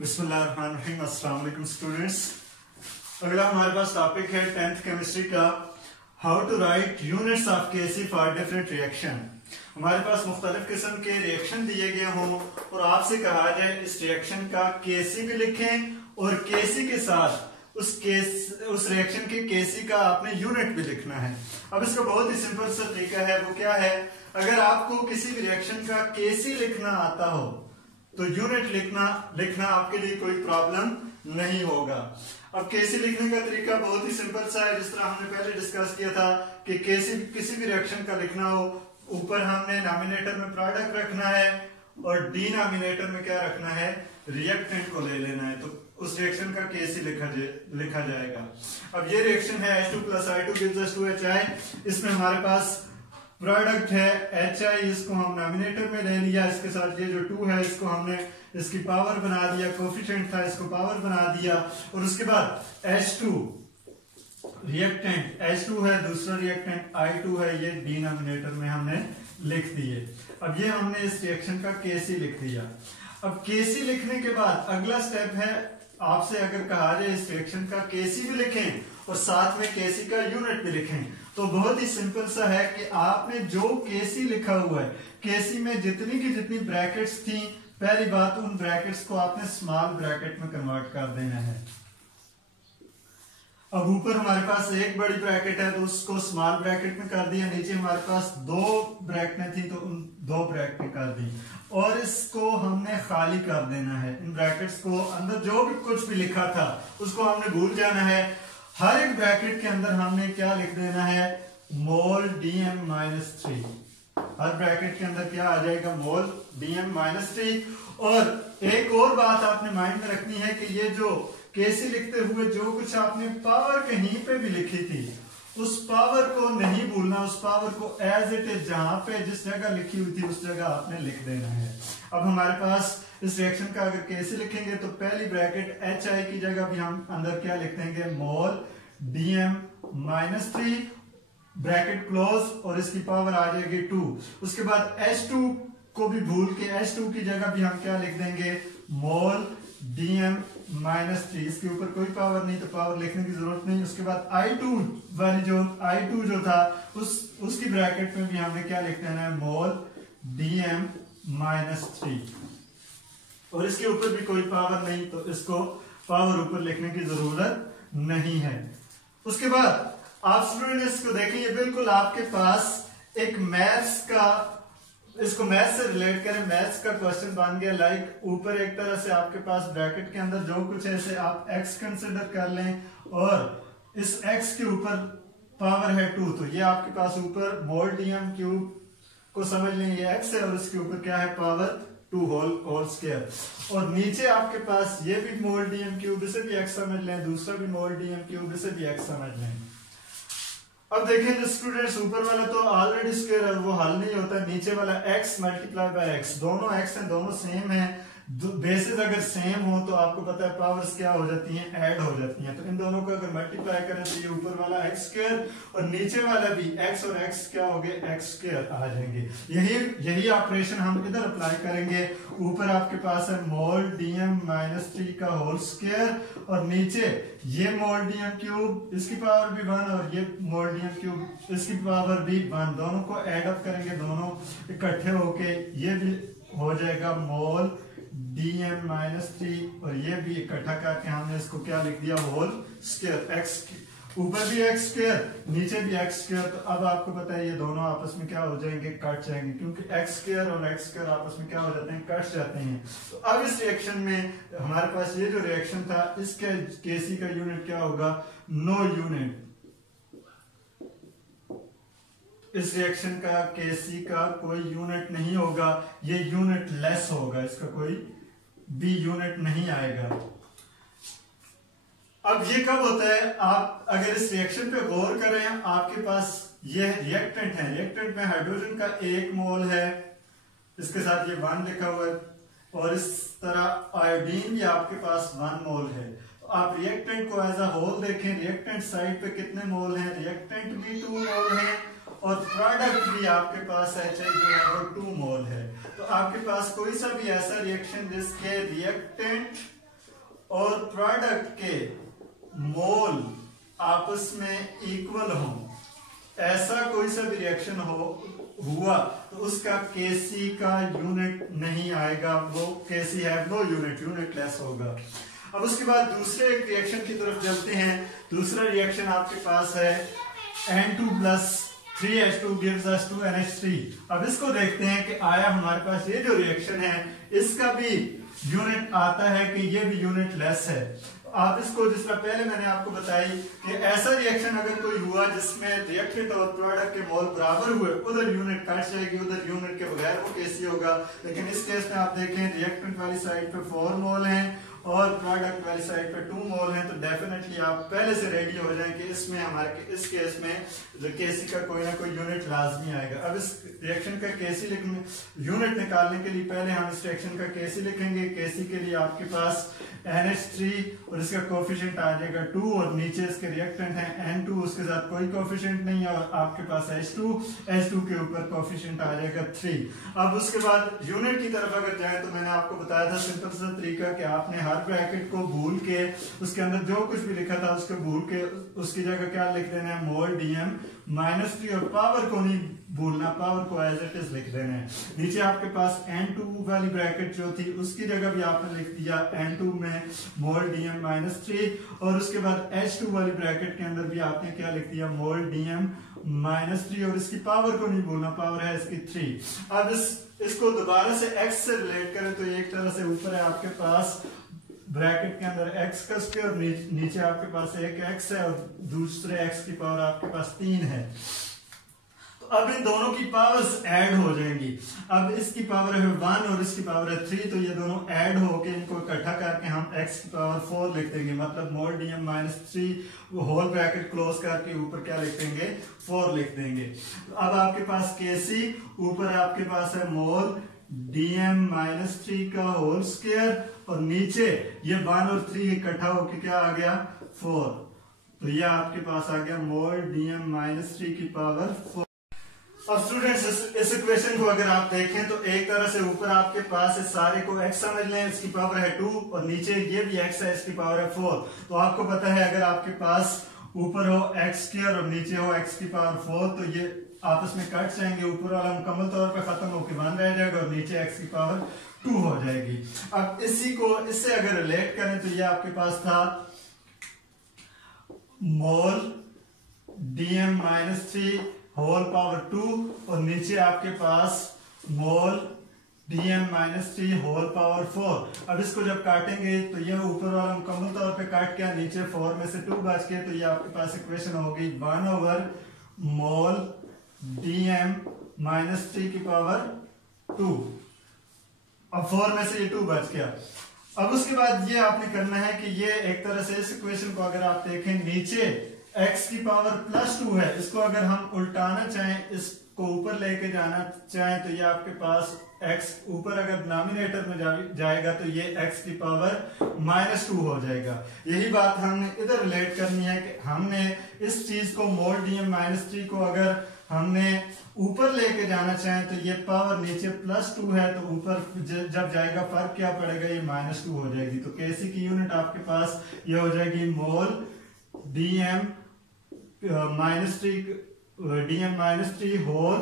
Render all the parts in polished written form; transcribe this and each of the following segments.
बिस्मिल्लाहिर्रहमानिर्रहीम। अस्सलाम वालेकुम स्टूडेंट्स। अगला हमारे पास टॉपिक है 10th केमिस्ट्री का how to write units of Kc for different reaction. हमारे पास मुख्तलिफ किस्म के रिएक्शन दिए गए हों और आपसे कहा जाए इस रिएक्शन का केसी भी लिखें और केसी के साथ उस रिएक्शन के केसी का आपने यूनिट भी लिखना है। अब इसका बहुत ही सिंपल सा तरीका है, वो क्या है, अगर आपको किसी भी रिएक्शन का केसी लिखना आता हो तो यूनिट लिखना आपके लिए कोई प्रॉब्लम नहीं होगा। अब केसी लिखने का तरीका बहुत ही सिंपल सा है, जिस तरह हमने पहले डिस्कस किया था कि केसी किसी भी रिएक्शन का लिखना हो, ऊपर हमने नॉमिनेटर में प्रोडक्ट रखना है और डिनोमिनेटर में क्या रखना है, रिएक्टेंट को ले लेना है, तो उस रिएक्शन का केसी लिखा जाएगा। अब ये रिएक्शन है H2 + I2 gives us 2HI। इसमें हमारे पास प्रोडक्ट है HI, इसको हम नॉमिनेटर में ले लिया, इसके साथ ये जो 2 है इसको हमने इसकी पावर बना दिया, कोफिशिएंट था इसको पावर बना दिया, और उसके बाद H2 रिएक्टेंट, H2 है दूसरा रिएक्टेंट, I2 है, ये डिनोमिनेटर में हमने लिख दिए। अब ये हमने इस रिएक्शन का केसी लिख दिया। अब केसी लिखने के बाद अगला स्टेप है, आपसे अगर कहा जाए इस रिएक्शन का केसी भी लिखें और साथ में केसी का यूनिट भी लिखें, तो बहुत ही सिंपल सा है कि आपने जो केसी लिखा हुआ है, केसी में जितनी की जितनी ब्रैकेट्स थी, पहली बात उन ब्रैकेट्स को आपने स्मॉल ब्रैकेट में कन्वर्ट कर देना है। अब ऊपर हमारे पास एक बड़ी ब्रैकेट है तो उसको स्मॉल ब्रैकेट में कर दिया, नीचे हमारे पास 2 ब्रैकेटें थी तो उन 2 ब्रैकेटें कर दी, और इसको हमने खाली कर देना है। इन ब्रैकेट्स को अंदर जो भी कुछ भी लिखा था उसको हमने भूल जाना है। हर एक ब्रैकेट के अंदर हमने क्या लिख देना है, मोल Dm-3। हर ब्रैकेट के अंदर क्या आ जाएगा, मोल Dm-3। और एक और बात आपने माइंड में रखनी है कि ये जो केसी लिखते हुए जो कुछ आपने पावर कहीं पे भी लिखी थी, उस पावर को नहीं भूलना, उस पावर को एज इट इज जहां पे जिस जगह लिखी हुई थी उस जगह आपने लिख देना है। अब हमारे पास इस रिएक्शन का अगर केसी लिखेंगे तो पहली ब्रैकेट HI की जगह भी हम अंदर क्या लिख देंगे, मोल Dm-3 ब्रैकेट क्लोज, और इसकी पावर आ जाएगी 2। उसके बाद H2 को भी भूल के H2 की जगह भी हम क्या लिख देंगे, मोल Dm-3। इसके ऊपर कोई पावर नहीं तो पावर लिखने की जरूरत नहीं। उसके बाद I2 जो था उसकी ब्रैकेट में भी हमने क्या लिख देना है, मोल Dm-3, और इसके ऊपर भी कोई पावर नहीं तो इसको पावर ऊपर लिखने की जरूरत नहीं है। उसके बाद आप स्टूडेंट इसको देखें, ये बिल्कुल आपके पास एक मैथ्स का, इसको मैथ्स से रिलेट करें, मैथ्स का क्वेश्चन बन गया। लाइक ऊपर एक तरह से आपके पास ब्रैकेट के अंदर जो कुछ है इसे आप x कंसिडर कर लें, और इस x के ऊपर पावर है 2, तो ये आपके पास ऊपर मोल Dm³ को समझ लें, ये x है और इसके ऊपर क्या है, पावर 2 होल स्क्वायर, और नीचे आपके पास ये भी मोल Dm³, इसे भी x समझ लें, दूसरा भी मोल Dm³, इसे भी x समझ लें। अब देखें जो स्टूडेंट्स, ऊपर वाला तो ऑलरेडी स्क्वायर है, वो हल नहीं होता, नीचे वाला x × x, दोनों x हैं, दोनों सेम हैं, बेसिस अगर सेम हो तो आपको पता है पावर्स क्या हो जाती हैं, ऐड हो जाती हैं, तो इन दोनों को अगर मल्टीप्लाई करें तो ये ऊपर वाला x² और नीचे वाला भी x और x क्या हो गए, x² आ जाएंगे। यही ऑपरेशन हम इधर अप्लाई करेंगे। ऊपर आपके पास है मोल Dm-3 का होल स्क्वायर, और नीचे ये मोल Dm³, इसकी पावर भी 1, और ये मोल Dm³ इसकी पावर भी 1, दोनों को ऐड अप करेंगे, दोनों इकट्ठे होके ये भी हो जाएगा मोल Dm-3, और ये भी इकट्ठा करके हमने इसको क्या लिख दिया, होल स्क्वायर। x ऊपर भी x², नीचे भी x², तो अब आपको पता है ये दोनों आपस में क्या हो जाएंगे, कट जाएंगे, क्योंकि x² और x² आपस में क्या हो जाते हैं, कट जाते हैं। तो अब इस रिएक्शन में हमारे पास ये जो रिएक्शन था, इसके केसी का यूनिट क्या होगा, नो यूनिट। इस रिएक्शन का केसी का कोई यूनिट नहीं होगा, ये यूनिट लेस होगा, इसका कोई भी यूनिट नहीं आएगा। अब ये कब होता है, आप अगर इस रिएक्शन पे गौर करें, आपके पास ये रिएक्टेंट है, रिएक्टेंट में हाइड्रोजन का 1 मोल है, इसके साथ ये 1 लिखा हुआ है, और इस तरह आयोडीन भी आपके पास 1 मोल है। तो आप रिएक्टेंट को एज अ होल देखें, रिएक्टेंट साइड पे कितने मोल हैं, रिएक्टेंट भी 2 मोल है, और प्रोडक्ट भी आपके पास HI जो है वो 2 मोल है। तो आपके पास कोई सा भी ऐसा रिएक्शन जिसके रिएक्टेंट और प्रोडक्ट के मोल आपस में इक्वल हो, ऐसा कोई सा भी रिएक्शन हुआ तो उसका केसी का यूनिट नहीं आएगा, वो केसी हैव नो यूनिट, यूनिटलेस होगा। अब उसके बाद दूसरे एक रिएक्शन की तरफ चलते हैं। दूसरा रिएक्शन आपके पास है N2 plus 3H2 gives us 2NH3। अब इसको देखते हैं कि आया हमारे पास ये जो रिएक्शन है इसका भी यूनिट आता है कि ये भी यूनिट लेस है। आप इसको जिस तरह पहले मैंने आपको बताई कि ऐसा रिएक्शन अगर कोई हुआ जिसमें रिएक्टेंट और प्रोडक्ट के मोल बराबर हुए, उधर यूनिट कट जाएगी, उधर यूनिट के बगैर वो केसी होगा। लेकिन इस केस में आप देखें रिएक्टेंट वाली साइड पे 4 मोल हैं और प्रोडक्ट वाली साइड पे 2 मोल हैं, तो डेफिनेटली आप पहले से रेडी हो जाएं कि इसमें हमारे इस केस में केसी का कोई ना कोई यूनिट लाजमी आएगा। अब इस रिएक्शन का केसी लिखने, यूनिट निकालने के लिए पहले हम इस रिएक्शन का केसी लिखेंगे। केसी के लिए आपके पास NH3 और इसका कोफिशिएंट आ जाएगा 2 और नीचे इसके रिएक्टेंट है N2, उसके साथ कोई कोफिशिएंट नहीं है और आपके पास H2 के ऊपर कोफिशिएंट आ जाएगा 3। अब उसके बाद यूनिट की तरफ अगर जाए तो मैंने आपको बताया था सिंपल सा तरीका कि आपने हर ब्रैकेट को भूल के उसके अंदर जो कुछ भी लिखा था उसको भूल के उसकी जगह क्या लिख देना है, मोल DM -3 और पावर को नहीं भूलना, पावर को एज इट इज लिख देना है। नीचे आपके पास N2 वाली ब्रैकेट जो थी उसकी जगह भी आपने लिख दिया N2 में मोल DM -3 और उसके बाद H2 वाली ब्रैकेट के अंदर भी आपने क्या लिख दिया, मोल DM -3 और इसकी पावर को नहीं भूलना, पावर है इसकी 3। अब इसको दोबारा से x से रिलेट करें तो एक तरह से ऊपर है आपके पास ब्रैकेट के अंदर x का स्क्वायर और नीचे आपके पास एक x है और दूसरे x की पावर आपके पास 3 है। तो अब इन दोनों की पावर्स ऐड हो जाएंगी। अब इसकी पावर है 1 और इसकी पावर है 3, तो ये दोनों ऐड होके इनको इकट्ठा करके हम x की पावर 4 लिख देंगे, मतलब मोल DM -3 होल ब्रैकेट क्लोज करके ऊपर क्या लिख देंगे, 4 लिख देंगे। तो अब आपके पास केसी, ऊपर आपके पास है मोल DM -3 का होल स्क्वायर और नीचे ये 1 और 3 इकट्ठा होके क्या आ गया, 4। तो ये आपके पास आ गया मोल DM -3 की पावर 4। अब स्टूडेंट्स इस इक्वेशन को अगर आप देखें तो एक तरह से ऊपर आपके पास इस सारे को x समझ लें, इसकी पावर है 2 और नीचे ये भी x है, इसकी पावर है 4। तो आपको पता है अगर आपके पास ऊपर हो x स्क्वायर और नीचे हो x की पावर 4 तो ये आपस में कट जाएंगे, ऊपर वाला मुकम्मल तौर पे खत्म होकर 1 रह जाएगा और नीचे x की पावर 2 हो जाएगी। अब इसी को इससे अगर रिलेट करें तो ये आपके पास था मोल DM -3 होल पावर 2 और नीचे आपके पास मोल DM -3 होल पावर 4। अब इसको जब काटेंगे तो ये ऊपर वाला मुकम्मल तौर पे काट गया, नीचे 4 में से 2 बच गए, तो ये आपके पास इक्वेशन हो गई 1 मोल DM -3 की पावर 2। अब 4 में से ये 2 बच गया। अब उसके बाद ये आपने करना है कि ये एक तरह से इस इक्वेशन को अगर आप देखें, नीचे x की पावर +2 है, इसको अगर हम उल्टाना चाहें, इसको ऊपर लेके जाना चाहें तो ये आपके पास x ऊपर अगर डिनोमिनेटर में जाएगा तो ये x की पावर -2 हो जाएगा। यही बात हमने इधर रिलेट करनी है कि हमने इस चीज को मोल DM -3 को अगर हमने ऊपर लेके जाना चाहें तो ये पावर नीचे +2 है, तो ऊपर जब जाएगा फर्क क्या पड़ेगा, ये -2 हो जाएगी। तो केसी की यूनिट आपके पास ये हो जाएगी मोल DM -3 होल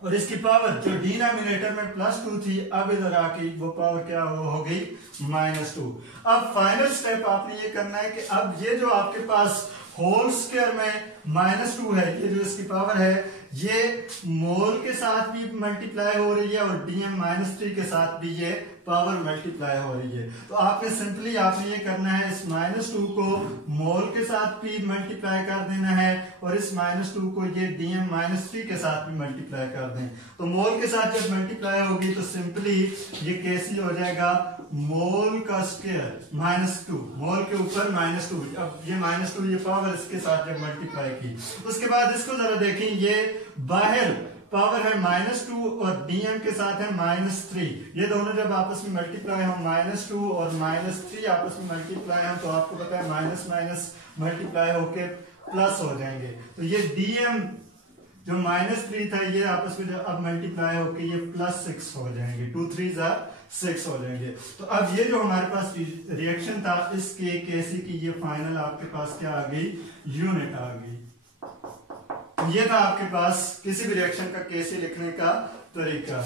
और इसकी पावर जो डिनोमिनेटर में +2 थी अब इधर आके वो पावर क्या हो गई, -2। अब फाइनल स्टेप आपने ये करना है कि अब ये जो आपके पास होल स्क्वायर में -2 है, ये जो इसकी पावर है ये मोल के साथ भी मल्टीप्लाई हो रही है और DM -3 के साथ भी ये पावर मल्टीप्लाई हो रही है। तो आपने सिंपली आपने ये करना है, इस -2 को मोल के साथ भी मल्टीप्लाई कर देना है और इस -2 को ये DM -3 के साथ भी मल्टीप्लाई कर दें। तो मोल के साथ जब मल्टीप्लाई होगी तो सिंपली ये कैसी हो जाएगा, मोल का स्क्वायर -2, मोल के ऊपर -2। अब ये -2 ये पावर इसके साथ जब मल्टीप्लाई की, उसके बाद इसको जरा देखें, ये बाहर पावर है -2 और DM के साथ है -3। ये दोनों जब आपस में मल्टीप्लाई हो, -2 और -3 आपस में मल्टीप्लाई हो, तो आपको पता है माइनस मल्टीप्लाई होके प्लस हो जाएंगे। तो ये DM जो -3 था ये आपस में जब अब मल्टीप्लाई होके ये +6 हो जाएंगे। 2 3 = 6 हो जाएंगे। तो अब ये जो हमारे पास रिएक्शन था इस Kc की ये फाइनल आपके पास क्या आ गई, यूनिट आ गई। ये था आपके पास किसी भी रिएक्शन का Kc लिखने का तरीका।